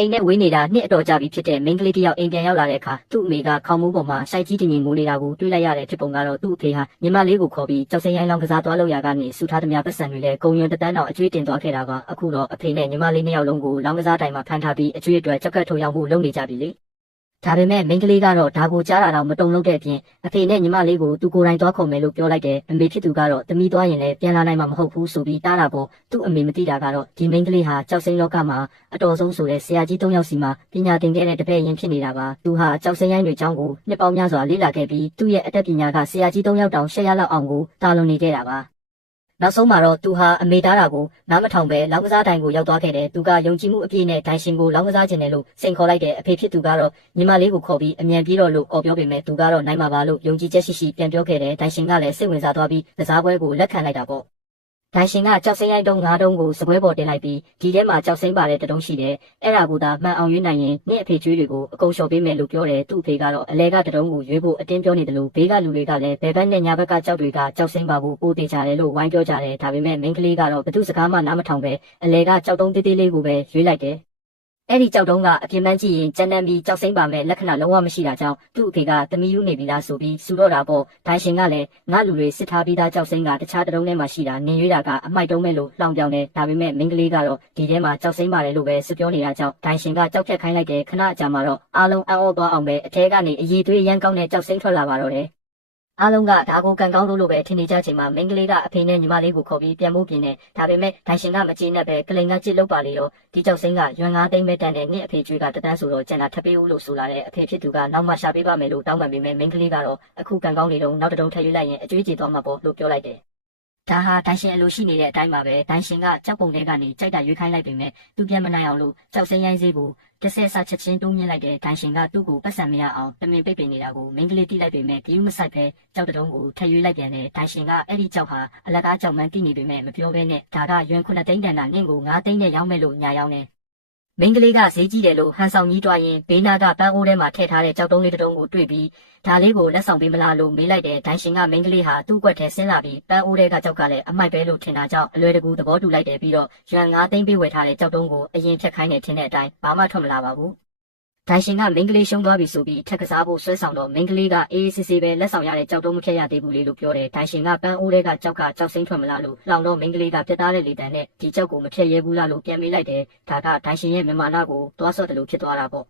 အိမ်နဲ့ဝေးနေတာနှစ်အတော်ကြာပြီဖြစ်တဲ့မိန်းကလေးတစ်ယောက်အိမ်ပြန်ရောက်လာတဲ့အခါသူ့အမေကခေါင်းမိုးပေါ်မှာစိုက်ကြီးတင်ရင်ငိုနေတာကိုတွေ့လိုက်ရတဲ့ဖြစ်ပုံကတော့သူ့အဖေဟာညီမလေးကိုခေါ်ပြီးကြောက်စင်ရိုင်းလောင်းကစားသွားလို့ရကနေစူထားသမျှပတ်စံတွေလည်းဂုံယွန်တန်းတောင်အကျွေးတင်သွားခဲ့တာကအခုတော့အဖေနဲ့ညီမလေးနှစ်ယောက်လုံးကိုလောင်းကစားတိုင်မှာဖမ်းထားပြီးအကျွေးအတွက်ကြောက်ကတ်ထုတ်ရောက်မှုလုပ်နေကြပြီလေဒါပေမဲ့မိန်းကလေးကတော့ဒါကိုကြားတာတော့မတုံ့လို့တဲ့အပြင်အဖေနဲ့ညီမလေးကိုသူကိုယ်တိုင်သွားခေါ်မယ်လို့ပြောလိုက်တယ်အမေဖြစ်သူကတော့တမီးသွားရင်လည်းပြန်လာနိုင်မှာမဟုတ်ဘူးဆိုပြီးတားတာပေါ့သူ့အမေမသိတာကတော့ဒီမိန်းကလေးဟာကြောက်စိမ့်လောကမှာအတော်ဆုံးဆိုတဲ့ဆရာကြီး၃ယောက်စီမှာပညာသင်ခဲ့တဲ့တပည့်ရင်ဖြစ်နေတာပါသူဟာကြောက်စိမ့်ရိုင်းတွေအကြောင်းကိုနှစ်ပေါင်းများစွာလေ့လာခဲ့ပြီးသူ့ရဲ့အတတ်ပညာကဆရာကြီး၃ယောက်တောင်ရှက်ရလောက်အောင်ကိုတာလွန်နေခဲ့တာပါနောက်ဆုံးမှာတော့သူဟာအမေသားတာကိုနားမထောင်ပဲလောင်းကစားတိုင်ကိုရောက်သွားခဲ့တယ်။သူကယုံကြည်မှုအပြည့်နဲ့ဒိုင်ရှင်ကိုလောင်းကစားခြင်းတယ်လို့စိန်ခေါ်လိုက်တဲ့အဖေဖြစ်သူကတော့ညီမလေးကိုခေါ်ပြီးအမြန်ပြေးတော့လို့အော်ပြောပေမဲ့သူကတော့နိုင်မှာပါလို့ယုံကြည်ချက်ရှိရှိပြန်ပြောခဲ့တယ်။ဒိုင်ရှင်ကလည်းစိတ်ဝင်စားသွားပြီးကစားပွဲကိုလက်ခံလိုက်တာပေါ့။ဒိုင်ရှင်ကကြောက်စိမ့်ရိုင်းတုံး၅တုံးကိုစပွဲပေါ်တင်လိုက်ပြီးဒီထဲမှာကြောက်စိမ့်ပါတဲ့တုံးရှိတယ်။အဲ့ဒါကိုသာမှန်အောင်ရွေးနိုင်ရင်နေ့အဖေကျွေးတွေကိုအကုန်လျှော်ပေးမယ်လို့ပြောတယ်။သူ့အဖေကတော့အလဲကတုံးကိုရွေးဖို့အတင်းပြောနေတယ်လို့ဘေးကလူတွေကလည်းဘယ်ဘက်နဲ့ညာဘက်ကကြောက်တွေကကြောက်စိမ့်ပါဖို့ပို့သေးကြတယ်လို့ဝိုင်းပြောကြတယ်။ဒါပေမဲ့မိန်းကလေးကတော့ဘသူစကားမှနားမထောင်ပဲအလဲကကြောက်တုံးသေးသေးလေးကိုပဲရွေးလိုက်တယ်။အဲ့ဒီကြောက်တုံးကအပြင်းပန်းကြည့်ရင်ကြမ်းတမ်းပြီးကြောက်စိမ့်ပါမဲ့လက္ခဏာလုံးဝမရှိတာကြောင့်သူ့အဖေကသမီးယူနေပြီလားဆိုပြီးစူတော့တာပေါ့ဒိုင်ရှင်ကလည်းငါလူတွေစစ်ထားပြီးသားကြောက်စိမ့်ကတခြားတုံးထဲမှာရှိတာနင်ရွေးတာကအမိုက်တုံးမဲ့လို့လှောင်ပြောင်းတယ်ဒါပေမဲ့မိန်းကလေးကတော့ဒီထဲမှာကြောက်စိမ့်ပါတယ်လို့ပဲစပြောနေတာကြောင့်ဒိုင်ရှင်ကကြောက်ဖြတ်ခိုင်းလိုက်တယ်ခဏအကြာမှာတော့အားလုံးအံ့ဩသွားအောင်ပဲအထဲကနေအည်သွေးရမ်းကောင်းတဲ့ကြောက်စိမ့်ထွက်လာပါတော့တယ်အားလုံးကဒါကိုကန်ကောင်းလို့ပဲထင်နေကြချိန်မှာမိန်းကလေးကအဖေနဲ့ညီမလေးကိုခေါ်ပြီးပြန်ဖို့ပြင်နေဒါပေမဲ့ဒိုင်ရှင်ကမကျေနပ်ပဲကလိန်ကကြစ်လုပ်ပါလေတော့ဒီကြောက်စိမ့်ကရွမ်၅သိန်းပဲတန်တဲ့နှစ်အဖေကျွေးကတန်းဆိုတော့ကျန်တာထပ်ပေးဦးလို့ဆိုလာတဲ့အဖေဖြစ်သူကနောက်မှရှာပေးပါမယ်လို့တောင်းပန်ပေမဲ့မိန်းကလေးကတော့အခုကန်ကောင်းနေတော့နောက်တုံးထည့်ရွေးလိုက်ရင်အကျွေးကြေသွားမှာပေါ့လို့ပြောလိုက်တယ်ဒါဟာဒိုင်ရှင်အလိုရှိနေတဲ့အတိုင်းပါပဲဒိုင်ရှင်ကကြောက်ပုံတွေကနေကြိုက်တာရွေးခိုင်းလိုက်ပေမဲ့သူပြန်မနိုင်အောင်လို့ကြောက်စိမ့်ရိုင်းစေးကိုတစ်ဆက်ဆက်ချက်ချင်းတိုးမြင့်လိုက်တဲ့ဒိုင်ရှင်ကသူ့ကိုပတ်စံမရအောင်တမင်ပိတ်ပင်နေတာကိုမိန်းကလေးတိလိုက်ပေမဲ့ဂရုမစိုက်ပဲကြောက်တုံးကိုထည့်ရွေးလိုက်ပြန်တယ်ဒိုင်ရှင်ကအဲ့ဒီကြောက်ဟာအလကားကြောက်မှန်းတိနေပေမဲ့မပြောဘဲနဲ့ဒါကရွမ်9သိန်းတန်တာနင့်ကို9သိန်းနဲ့ရောင်းမယ်လို့ညာရောင်းနေမိန်းကလေးကဈေးကြီးတယ်လို့ဟန်ဆောင်ကြီးတွားရင်ဘေးနာကပန်းအိုးထဲမှာထည့်ထားတဲ့ကြောက်တုံးလေးတုံးကိုတွေ့ပြီးဒါလေးကိုလက်ဆောင်ပေးမလားလို့မေးလိုက်တဲ့ဒိုင်ရှင်ကမိန်းကလေးဟာသူ့ကွက်ထဲဆင်းလာပြီးပန်းအိုးထဲကကြောက်ကလည်းအမိုက်ပဲလို့ထင်တာကြောင့်အလွယ်တကူသဘောတူလိုက်တယ်ပြီးတော့ရွမ်9သိန်းပေးဝယ်ထားတဲ့ကြောက်တုံးကိုအရင်ဖြတ်ခိုင်းနေထင်တဲ့အတိုင်းဘာမှထွက်မလာပါဘူးဒိုင်ရှင်ကမိန်းကလေးရှုံးသွားပြီဆိုပြီးထက်ကစားဖို့ဆွဲဆောင်တော့မိန်းကလေးကအေးအေးဆေးဆေးပဲလက်ဆောင်ရတဲ့ကြောက်တုံးမဖြတ်ရသေးဘူးလေလို့ပြောတယ်ဒိုင်ရှင်ကပန်းအိုးထဲကကြောက်စိမ့်ထွက်မလားလို့လှောင်တော့မိန်းကလေးကပြတ်သားတဲ့လေတံနဲ့ဒီကြောက်ကိုမဖြတ်ရဲဘူးလားလို့ပြန်မေးလိုက်တယ်ဒါကဒိုင်ရှင်ရဲ့မြန်မာနာကိုသွားဆော့တယ်လို့ဖြစ်သွားတာပေါ့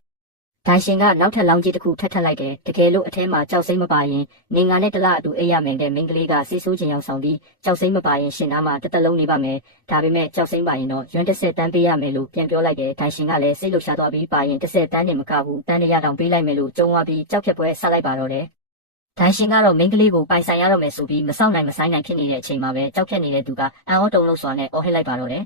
ဒိုင်ရှင်ကနောက်ထပ်လောင်းကြီးတစ်ခုထပ်လိုက်တယ်တကယ်လို့အထဲမှာကြောက်စိမ့်မပါရင်နေငါနဲ့တလားအတူအိပ်ရမယ်တဲ့မိန်းကလေးကဆေးဆိုးခြင်းရောက်ဆောင်ပြီးကြောက်စိမ့်မပါရင်ရှင်နာမှာတစ်သက်လုံးနေပါမယ်ဒါပေမဲ့ကြောက်စိမ့်ပါရင်တော့ရွံ30တန်းပေးရမယ်လို့ပြန်ပြောလိုက်တယ်ဒိုင်ရှင်ကလည်းစိတ်လှုပ်ရှားသွားပြီးပါရင်30တန်းနဲ့မကဘူးတန်း100တောင်ပေးလိုက်မယ်လို့ကြုံသွားပြီးကြောက်ဖြတ်ပွဲဆက်လိုက်ပါတော့တယ်ဒိုင်ရှင်ကတော့မိန်းကလေးကိုပိုင်ဆိုင်ရတော့မယ်ဆိုပြီးမစောင့်နိုင်မဆိုင်နိုင်ဖြစ်နေတဲ့အချိန်မှာပဲကြောက်ဖြတ်နေတဲ့သူကအံ့ဩတုန်လှုပ်စွာနဲ့အော်ဟစ်လိုက်ပါတော့တယ်